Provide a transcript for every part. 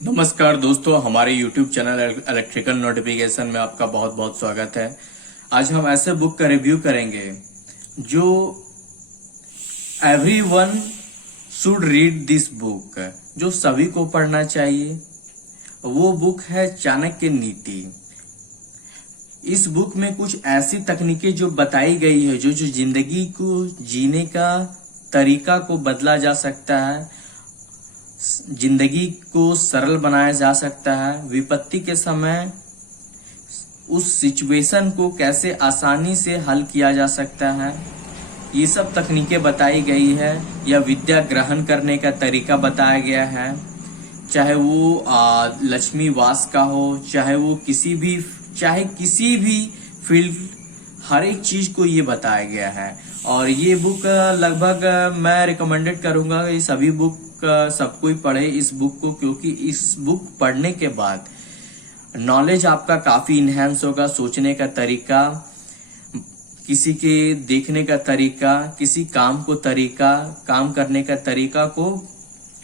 नमस्कार दोस्तों, हमारे YouTube चैनल इलेक्ट्रिकल नोटिफिकेशन में आपका बहुत बहुत स्वागत है। आज हम ऐसे बुक का रिव्यू करेंगे जो everyone should read this book, जो सभी को पढ़ना चाहिए। वो बुक है चाणक्य नीति। इस बुक में कुछ ऐसी तकनीकें जो बताई गई है जो जिंदगी को जीने का तरीका को बदला जा सकता है, जिंदगी को सरल बनाया जा सकता है, विपत्ति के समय उस सिचुएशन को कैसे आसानी से हल किया जा सकता है, ये सब तकनीकें बताई गई है। या विद्या ग्रहण करने का तरीका बताया गया है, चाहे वो लक्ष्मी वास का हो, चाहे किसी भी फील्ड, हर एक चीज को ये बताया गया है। और ये बुक लगभग मैं रिकमेंडेड करूंगा ये सभी बुक सबको ही पढ़े इस बुक को, क्योंकि इस बुक पढ़ने के बाद नॉलेज आपका काफी इनहेंस होगा। सोचने का तरीका, किसी के देखने का तरीका, किसी काम करने का तरीका को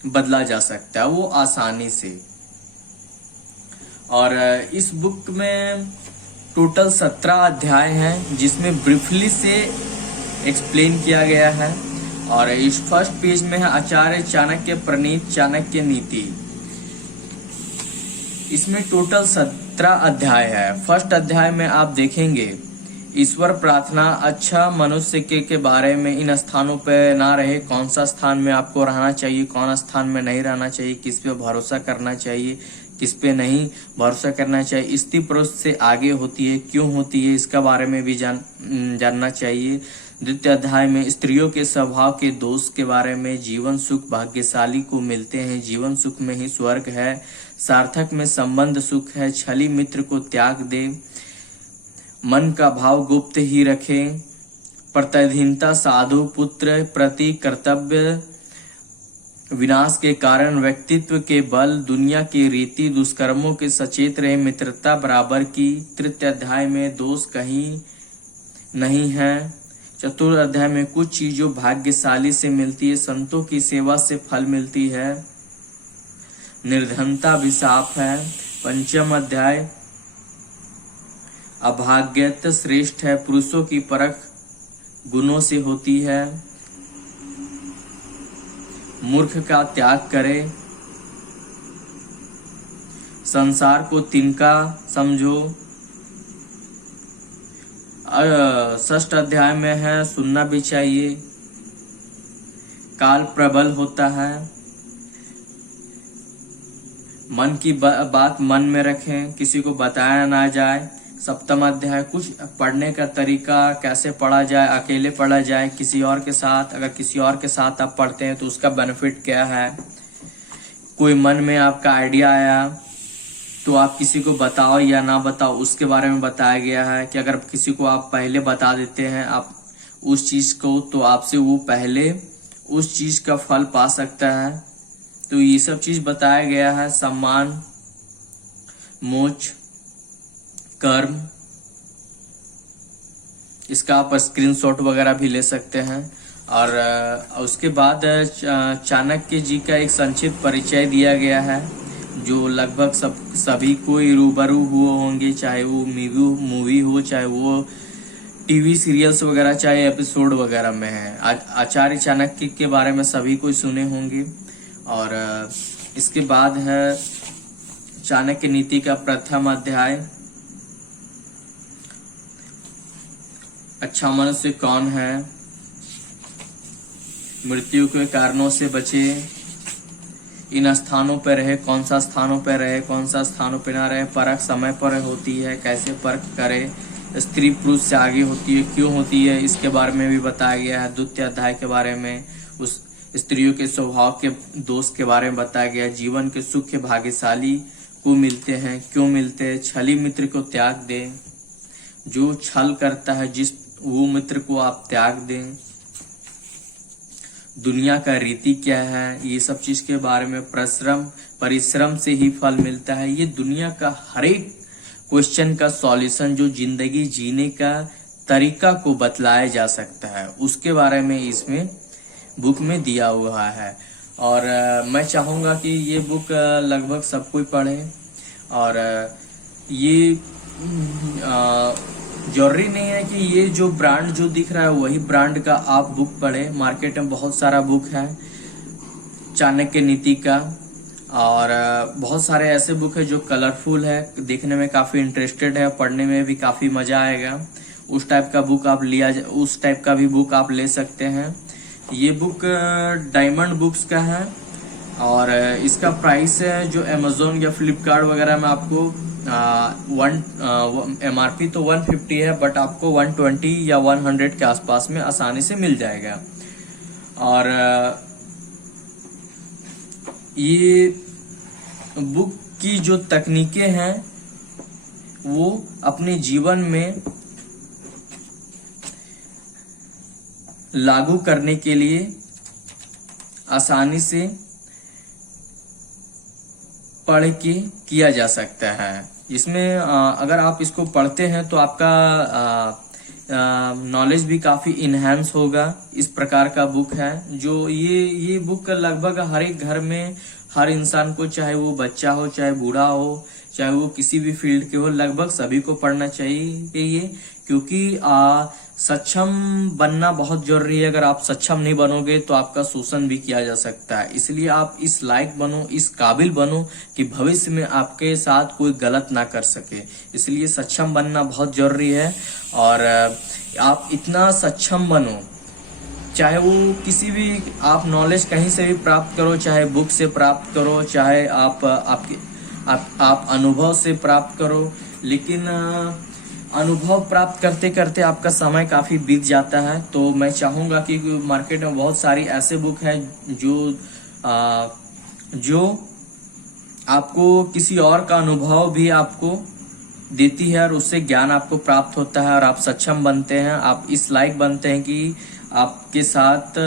बदला जा सकता है वो आसानी से। और इस बुक में टोटल 17 अध्याय हैं जिसमें ब्रीफली से एक्सप्लेन किया गया है। और इस फर्स्ट पेज में है आचार्य चाणक्य प्रणीत चाणक्य नीति। इसमें टोटल 17 अध्याय है। फर्स्ट अध्याय में आप देखेंगे ईश्वर प्रार्थना, अच्छा मनुष्य के बारे में, इन स्थानों पे ना रहे, कौन सा स्थान में आपको रहना चाहिए, कौन स्थान में नहीं रहना चाहिए, किस पे भरोसा करना चाहिए, किस पे नहीं भरोसा करना चाहिए, स्त्री पुरुष से आगे होती है, क्यों होती है, इसका बारे में भी जानना चाहिए। द्वितीय अध्याय में स्त्रियों के स्वभाव के दोष के बारे में, जीवन सुख भाग्यशाली को मिलते हैं, जीवन सुख में ही स्वर्ग है, सार्थक में संबंध सुख है, छली मित्र को त्याग दे, मन का भाव गुप्त ही रखे, प्रतिधीनता साधु पुत्र प्रति कर्तव्य, विनाश के कारण व्यक्तित्व के बल, दुनिया की रीति, दुष्कर्मों के सचेत रहे, मित्रता बराबर की। तृतीय अध्याय में दोष कहीं नहीं है। चतुर्थ अध्याय में कुछ चीजों भाग्यशाली से मिलती है, संतों की सेवा से फल मिलती है, निर्धनता अभिशाप है। पंचम अध्याय अभाग्यत श्रेष्ठ है, पुरुषों की परख गुणों से होती है, मूर्ख का त्याग करे, संसार को तिनका समझो। षष्ठ अध्याय में है सुनना भी चाहिए, काल प्रबल होता है, मन की बात मन में रखें, किसी को बताया ना जाए। सप्तम अध्याय कुछ पढ़ने का तरीका, कैसे पढ़ा जाए, अकेले पढ़ा जाए, किसी और के साथ, अगर किसी और के साथ आप पढ़ते हैं तो उसका बेनिफिट क्या है, कोई मन में आपका आइडिया आया तो आप किसी को बताओ या ना बताओ, उसके बारे में बताया गया है। कि अगर किसी को आप पहले बता देते हैं आप उस चीज को, तो आपसे वो पहले उस चीज का फल पा सकता है। तो ये सब चीज बताया गया है। सम्मान, मोक्ष, कर्म, इसका आप स्क्रीनशॉट वगैरह भी ले सकते हैं। और उसके बाद चाणक्य जी का एक संक्षिप्त परिचय दिया गया है जो लगभग सभी को रूबरू हुए होंगे, चाहे वो मूवी हो, चाहे वो टीवी सीरियल्स वगैरह, चाहे एपिसोड वगैरह में है। आचार्य चाणक्य के बारे में सभी को सुने होंगे। और इसके बाद है चाणक्य नीति का प्रथम अध्याय, अच्छा मनुष्य कौन है, मृत्यु के कारणों से बचे, इन स्थानों पर रहे, कौन सा स्थानों पर रहे, कौन सा स्थानों पर ना रहे, परख समय पर होती है, कैसे परख करे, स्त्री पुरुष से आगे होती है, क्यों होती है, इसके बारे में भी बताया गया है। द्वितीय अध्याय के बारे में उस स्त्रियों के स्वभाव के दोष के बारे में बताया गया। जीवन के सुख के भाग्यशाली को मिलते हैं, क्यों मिलते हैं, छली मित्र को त्याग दे, जो छल करता है वो मित्र को आप त्याग दें, दुनिया का रीति क्या है, ये सब चीज के बारे में। परिश्रम से ही फल मिलता है, ये दुनिया का हर एक क्वेश्चन का सॉल्यूशन जो जिंदगी जीने का तरीका को बतलाया जा सकता है, उसके बारे में इसमें बुक में दिया हुआ है। और मैं चाहूँगा कि ये बुक लगभग सब कोई पढ़े। और ये जरूरी नहीं है कि ये जो ब्रांड जो दिख रहा है वही ब्रांड का आप बुक पढ़े। मार्केट में बहुत सारा बुक है चाणक्य नीति का, और बहुत सारे ऐसे बुक है जो कलरफुल है, देखने में काफी इंटरेस्टेड है, पढ़ने में भी काफी मजा आएगा। उस टाइप का बुक आप उस टाइप का भी बुक आप ले सकते हैं। ये बुक डायमंड बुक्स का है और इसका प्राइस है जो अमेजोन या फ्लिपकार्ट वगैरह में आपको MRP तो 150 है, बट आपको 120 या 100 के आसपास में आसानी से मिल जाएगा। और ये बुक की जो तकनीकें हैं वो अपने जीवन में लागू करने के लिए आसानी से पढ़ के किया जा सकता है। इसमें अगर आप इसको पढ़ते हैं तो आपका नॉलेज भी काफी इनहेंस होगा। इस प्रकार का बुक है जो ये बुक लगभग हर एक घर में हर इंसान को, चाहे वो बच्चा हो, चाहे बूढ़ा हो, चाहे वो किसी भी फील्ड के हो, लगभग सभी को पढ़ना चाहिए। क्योंकि सक्षम बनना बहुत जरूरी है। अगर आप सक्षम नहीं बनोगे तो आपका शोषण भी किया जा सकता है। इसलिए आप इस लायक बनो, इस काबिल बनो कि भविष्य में आपके साथ कोई गलत ना कर सके। इसलिए सक्षम बनना बहुत जरूरी है। और आप इतना सक्षम बनो, चाहे वो किसी भी आप नॉलेज कहीं से भी प्राप्त करो, चाहे बुक से प्राप्त करो, चाहे आप अनुभव से प्राप्त करो, लेकिन अनुभव प्राप्त करते करते आपका समय काफी बीत जाता है। तो मैं चाहूंगा कि मार्केट में बहुत सारी ऐसे बुक हैं जो आपको किसी और का अनुभव भी आपको देती है और उससे ज्ञान आपको प्राप्त होता है और आप सक्षम बनते हैं। आप इस लायक बनते हैं कि आपके साथ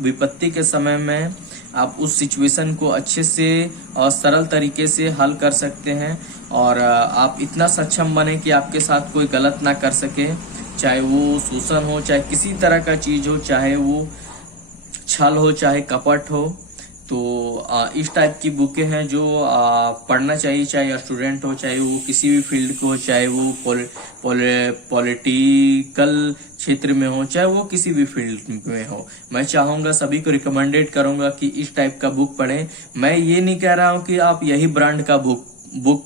विपत्ति के समय में आप उस सिचुएशन को अच्छे से और सरल तरीके से हल कर सकते हैं। और आप इतना सक्षम बने कि आपके साथ कोई गलत ना कर सके, चाहे वो शोषण हो, चाहे किसी तरह का चीज हो, चाहे वो छल हो, चाहे कपट हो। तो इस टाइप की बुकें हैं जो पढ़ना चाहिए, चाहे स्टूडेंट हो, चाहे वो किसी भी फील्ड को हो, चाहे वो पॉलिटिकल क्षेत्र में हो, चाहे वो किसी भी फील्ड में हो। मैं चाहूंगा, सभी को रिकमेंडेड करूंगा कि इस टाइप का बुक पढ़ें। मैं ये नहीं कह रहा हूं कि आप यही ब्रांड का बुक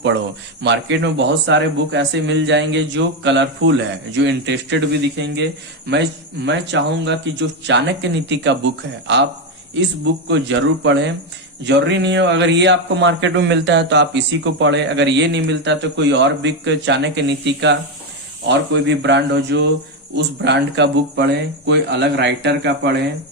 पढ़ो। मार्केट में बहुत सारे बुक ऐसे मिल जाएंगे जो कलरफुल है, जो इंटरेस्टेड भी दिखेंगे। मैं चाहूंगा कि जो चाणक्य नीति का बुक है, आप इस बुक को जरूर पढ़ें। जरूरी नहीं हो अगर ये आपको मार्केट में मिलता है तो आप इसी को पढ़ें, अगर ये नहीं मिलता है तो कोई और बुक चाणक्य नीति का और कोई भी ब्रांड हो जो उस ब्रांड का बुक पढ़ें, कोई अलग राइटर का पढ़ें।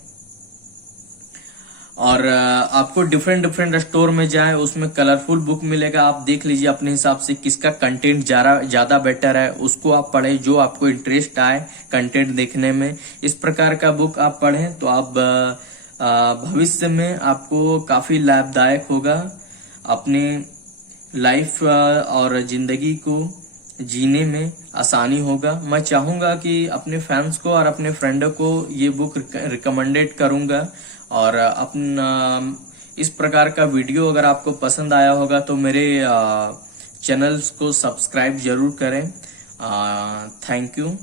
और आपको डिफरेंट स्टोर में जाए, उसमें कलरफुल बुक मिलेगा, आप देख लीजिए अपने हिसाब से किसका कंटेंट ज्यादा बेटर है, उसको आप पढ़ें, जो आपको इंटरेस्ट आए कंटेंट देखने में। इस प्रकार का बुक आप पढ़ें तो आप भविष्य में आपको काफी लाभदायक होगा, अपनी लाइफ और जिंदगी को जीने में आसानी होगा। मैं चाहूंगा कि अपने फैंस को और अपने फ्रेंडों को ये बुक रिकमेंडेड करूंगा। और अपना इस प्रकार का वीडियो अगर आपको पसंद आया होगा तो मेरे चैनल्स को सब्सक्राइब जरूर करें। Thank you.